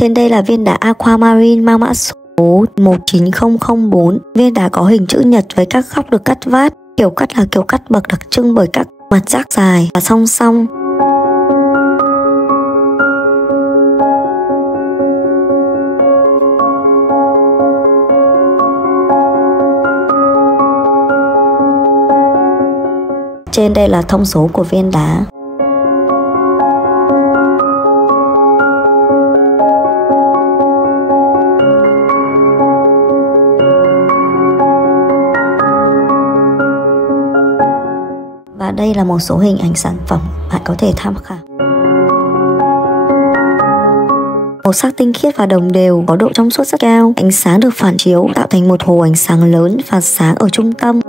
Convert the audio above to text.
Trên đây là viên đá Aquamarine mang mã số 19004. Viên đá có hình chữ nhật với các góc được cắt vát. Kiểu cắt là kiểu cắt bậc đặc trưng bởi các mặt rác dài và song song. Trên đây là thông số của viên đá. Và đây là một số hình ảnh sản phẩm bạn có thể tham khảo. Màu sắc tinh khiết và đồng đều, có độ trong suốt rất cao. Ánh sáng được phản chiếu tạo thành một hồ ánh sáng lớn và sáng ở trung tâm.